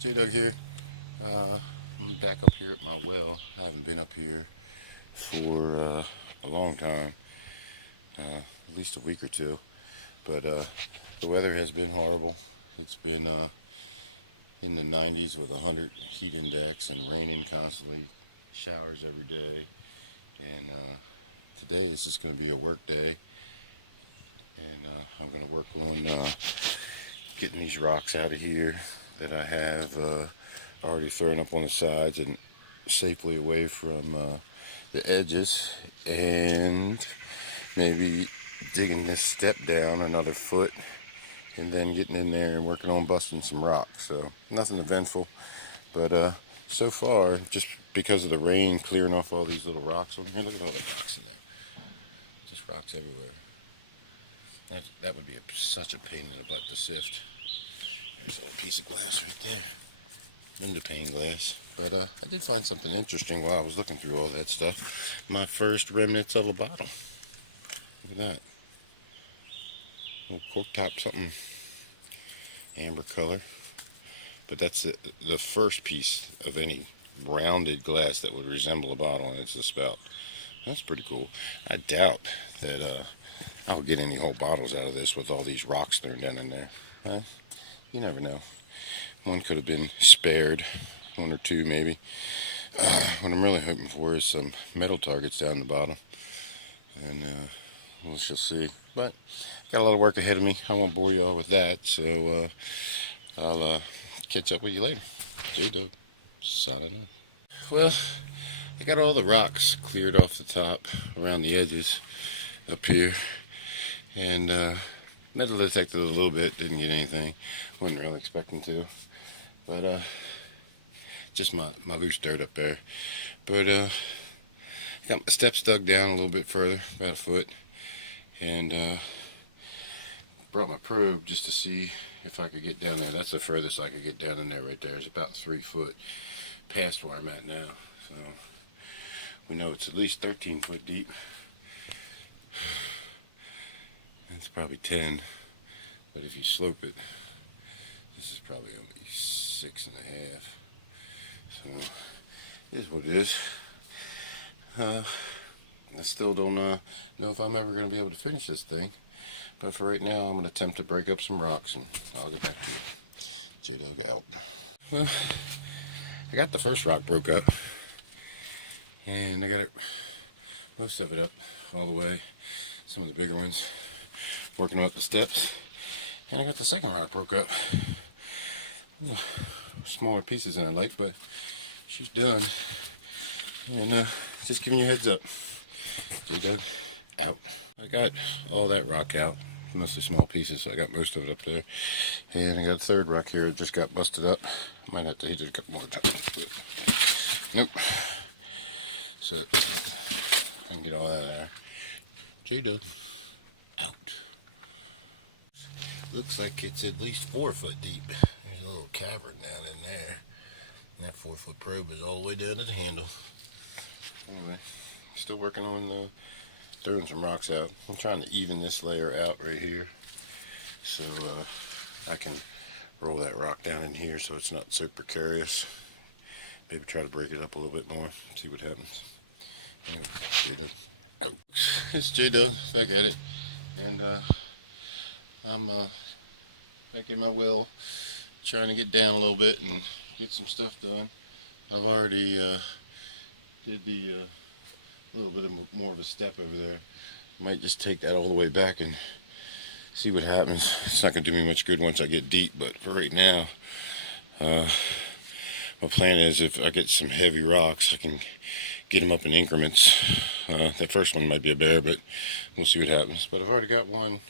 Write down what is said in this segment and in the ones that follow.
J-Dog here. I'm back up here at my well. I haven't been up here for a long time, at least a week or two. But the weather has been horrible. It's been in the 90s with 100 heat index and raining constantly, showers every day. And today is just going to be a work day. And I'm going to work on getting these rocks out of here that I have already thrown up on the sides and safely away from the edges, and maybe digging this step down another foot and then getting in there and working on busting some rocks. So nothing eventful, but so far, just because of the rain clearing off all these little rocks on here, look at all the rocks in there, just rocks everywhere. That would be such a pain in the butt to sift. There's a little piece of glass right there. Into pane glass. But I did find something interesting while I was looking through all that stuff. My first remnants of a bottle. Look at that. Little cork top, something amber color. But that's the first piece of any rounded glass that would resemble a bottle, and it's the spout. That's pretty cool. I doubt that I'll get any whole bottles out of this with all these rocks thrown down in there. You never know. One could have been spared, one or two maybe. What I'm really hoping for is some metal targets down the bottom, and we shall see. But got a lot of work ahead of me. I won't bore you all with that, so I'll catch up with you later. J-Dog, signing off. Well, I got all the rocks cleared off the top, around the edges, up here, and metal detected a little bit, didn't get anything. Wasn't really expecting to. But just my loose dirt up there. But got my steps dug down a little bit further, about a foot, and brought my probe just to see if I could get down there. That's the furthest I could get down in there right there. It's about 3 foot past where I'm at now. So we know it's at least 13 foot deep. It's probably 10, but if you slope it, this is probably only 6.5. So it is what it is. I still don't know if I'm ever going to be able to finish this thing, but for right now I'm going to attempt to break up some rocks, and I'll get back to you. J-Dog out. Well, I got the first rock broke up, and I got most of it up all the way, some of the bigger ones, working up the steps, and I got the second rock broke up. Smaller pieces than I like, but she's done. And just giving you a heads up. J-Dog out. I got all that rock out, mostly small pieces, so I got most of it up there. And I got a third rock here that just got busted up. Might have to hit it a couple more times, but nope. So I can get all that out of there. J-Dog out. Looks like it's at least 4 foot deep. There's a little cavern down in there. And that 4 foot probe is all the way down to the handle. Anyway, still working on throwing some rocks out. I'm trying to even this layer out right here, so I can roll that rock down in here so it's not so precarious. Maybe try to break it up a little bit more, see what happens. Anyway, J-Dog. It's J-Dog, back at it. And I'm back in my well, trying to get down a little bit and get some stuff done. I've already did the little bit more of a step over there. Might just take that all the way back and see what happens. It's not going to do me much good once I get deep, but for right now, my plan is if I get some heavy rocks, I can get them up in increments. That first one might be a bear, but we'll see what happens. But I've already got one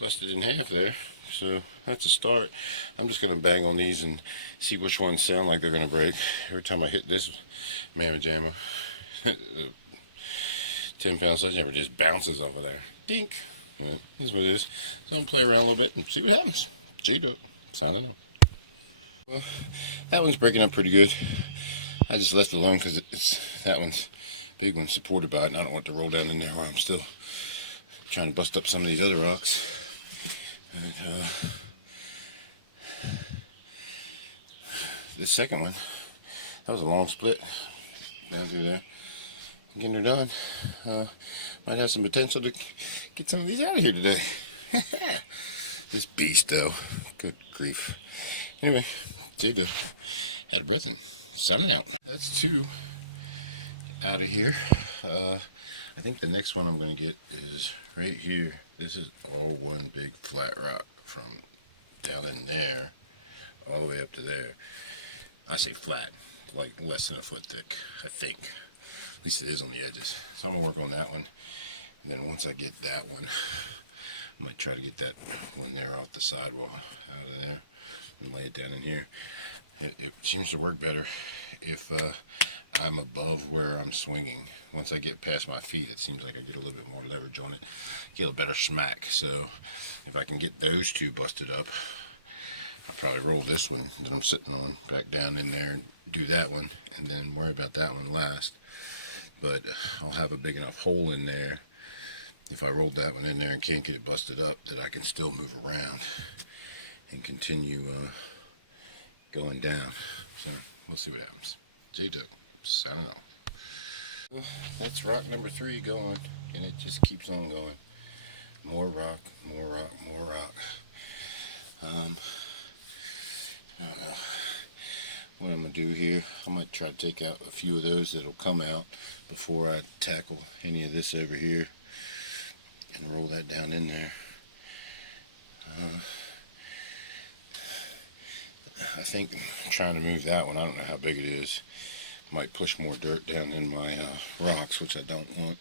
busted in half there, so that's a start. I'm just going to bang on these and see which ones sound like they're going to break. Every time I hit this mamma jamma, 10-pound sledgehammer just bounces over there. Dink. Yeah, that's what it is. So I'm going to play around a little bit and see what happens. J-Dog, signing off. Well, that one's breaking up pretty good. I just left it alone because that one's big one's supported by it, and I don't want to roll down in there while I'm still trying to bust up some of these other rocks. And, the second one, that was a long split down through there. Getting her done. Might have some potential to get some of these out of here today. This beast, though. Good grief. Anyway, J-Dub out of breath and signing out. That's two out of here. I think the next one I'm going to get is right here. This is all one big flat rock from down in there all the way up to there. I say flat, like less than a foot thick, I think. At least it is on the edges. So I'm going to work on that one. And then once I get that one, I might try to get that one there off the sidewall out of there and lay it down in here. It seems to work better if I'm above where I'm swinging. Once I get past my feet, it seems like I get a little bit more leverage on it, get a better smack. So if I can get those two busted up, I'll probably roll this one that I'm sitting on back down in there and do that one, and then worry about that one last. But I'll have a big enough hole in there if I rolled that one in there and can't get it busted up that I can still move around and continue going down. So we'll see what happens. J-Dub, signing off. That's rock number 3 going, and it just keeps on going. More rock, more rock, more rock. I don't know what I'm going to do here. I might try to take out a few of those that'll come out before I tackle any of this over here and roll that down in there. I think trying to move that one, I don't know how big it is, might push more dirt down in my rocks, which I don't want.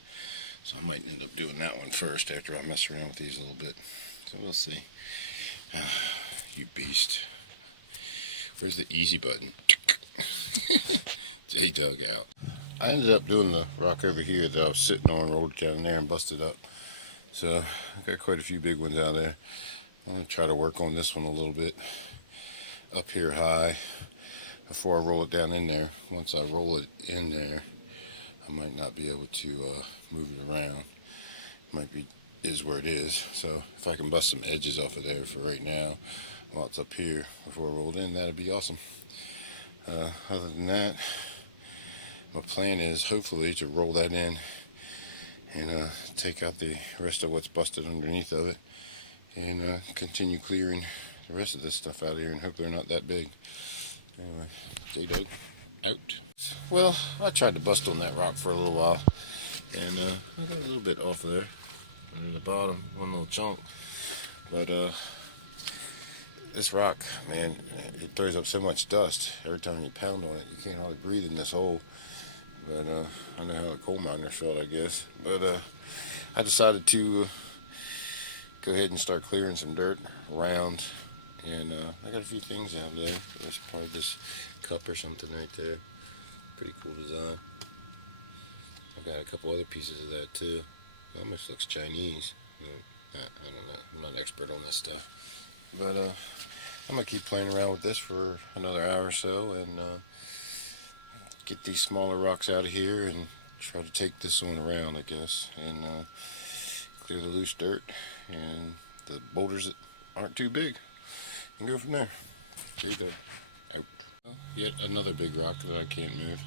So I might end up doing that one first after I mess around with these a little bit. So we'll see. You beast. Where's the easy button? J-Dub out. I ended up doing the rock over here that I was sitting on, rolled it down there and busted up. So I got quite a few big ones out there. I'm going to try to work on this one a little bit up here high before I roll it down in there. Once I roll it in there, I might not be able to move it around. It might be is where it is. So if I can bust some edges off of there for right now while it's up here before I roll it in, that'd be awesome. Other than that, my plan is hopefully to roll that in and take out the rest of what's busted underneath of it and continue clearing the rest of this stuff out of here and hope they're not that big. Anyway, J-Dub out. Well, I tried to bust on that rock for a little while, and I got a little bit off of there under the bottom, one little chunk. But this rock, man, it throws up so much dust every time you pound on it. You can't hardly breathe in this hole. But I know how the coal miners felt, I guess. But I decided to go ahead and start clearing some dirt around. And I got a few things out there. There's probably this cup or something right there. Pretty cool design. I've got a couple other pieces of that too. It almost looks Chinese. I don't know. I'm not an expert on this stuff. But I'm going to keep playing around with this for another hour or so and get these smaller rocks out of here and try to take this one around, I guess, and clear the loose dirt and the boulders that aren't too big and go from there. J-Dub out. Yet another big rock that I can't move.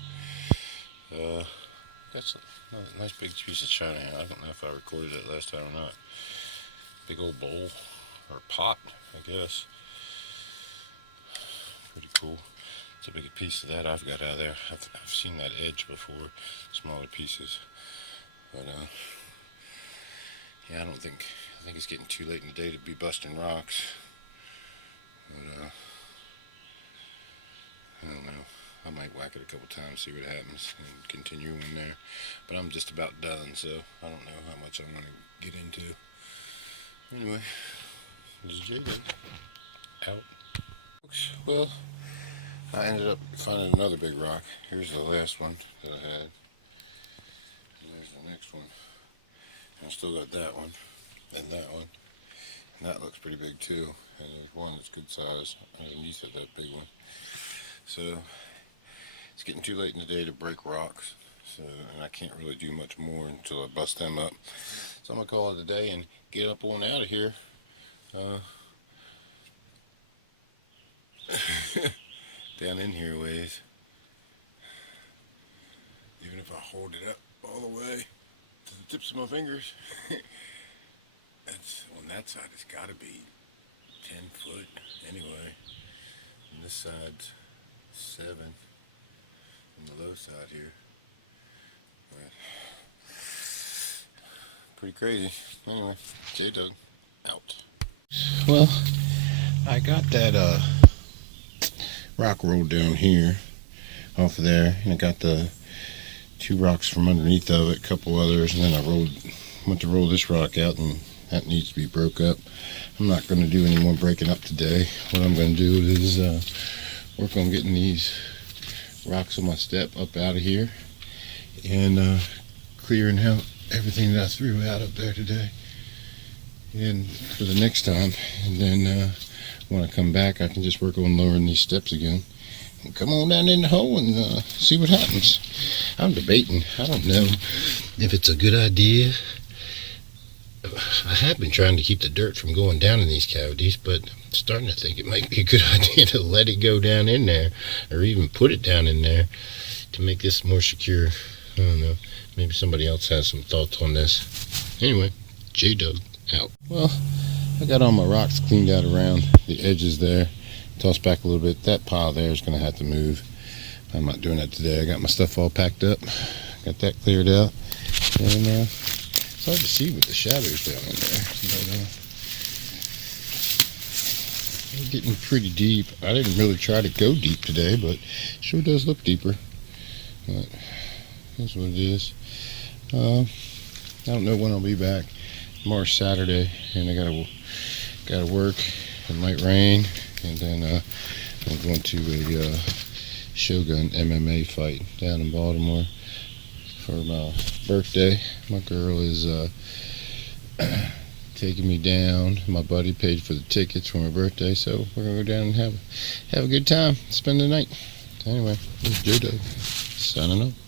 That's a nice big piece of china. I don't know if I recorded it last time or not. Big old bowl or pot, I guess. Pretty cool. It's a big piece of that I've got out of there. I've seen that edge before, smaller pieces. But yeah, I think it's getting too late in the day to be busting rocks. But I don't know. I might whack it a couple times, see what happens, and continue in there. But I'm just about done, so I don't know how much I'm going to get into. Anyway, this is J-Dub out. Well, I ended up finding another big rock. Here's the last one that I had. And there's the next one. And I still got that one and that one. And that looks pretty big too. And there's one that's good size underneath of that big one. So it's getting too late in the day to break rocks. So, and I can't really do much more until I bust them up. So I'm going to call it a day and get up on out of here. down in here ways. Even if I hold it up all the way to the tips of my fingers, that's on that side. It's got to be 10 foot anyway. And this side's 7 on the low side here. But pretty crazy. Anyway, J-Dug out. Well, I got that rock rolled down here off of there, and I got the 2 rocks from underneath of it, a couple others, and then I went to roll this rock out, and that needs to be broke up. I'm not going to do any more breaking up today. What I'm going to do is work on getting these rocks on my step up out of here and clearing out everything that I threw out up there today and for the next time. And then when I come back, I can just work on lowering these steps again and come on down in the hole and see what happens. I'm debating. I don't know if it's a good idea. I have been trying to keep the dirt from going down in these cavities, but I'm starting to think it might be a good idea to let it go down in there, or even put it down in there to make this more secure. I don't know. Maybe somebody else has some thoughts on this. Anyway, J-Dug out. Well, I got all my rocks cleaned out around the edges there. Tossed back a little bit. That pile there is going to have to move. I'm not doing that today. I got my stuff all packed up. Got that cleared out. And it's hard to see with the shadows down in there. But, it's getting pretty deep. I didn't really try to go deep today, but it sure does look deeper. But that's what it is. I don't know when I'll be back. Tomorrow's Saturday, and I gotta work. It might rain, and then I'm going to a Shogun MMA fight down in Baltimore for my birthday. My girl is taking me down. My buddy paid for the tickets for my birthday, so we're gonna go down and have a good time, spend the night. Anyway, this is J-Dug signing off.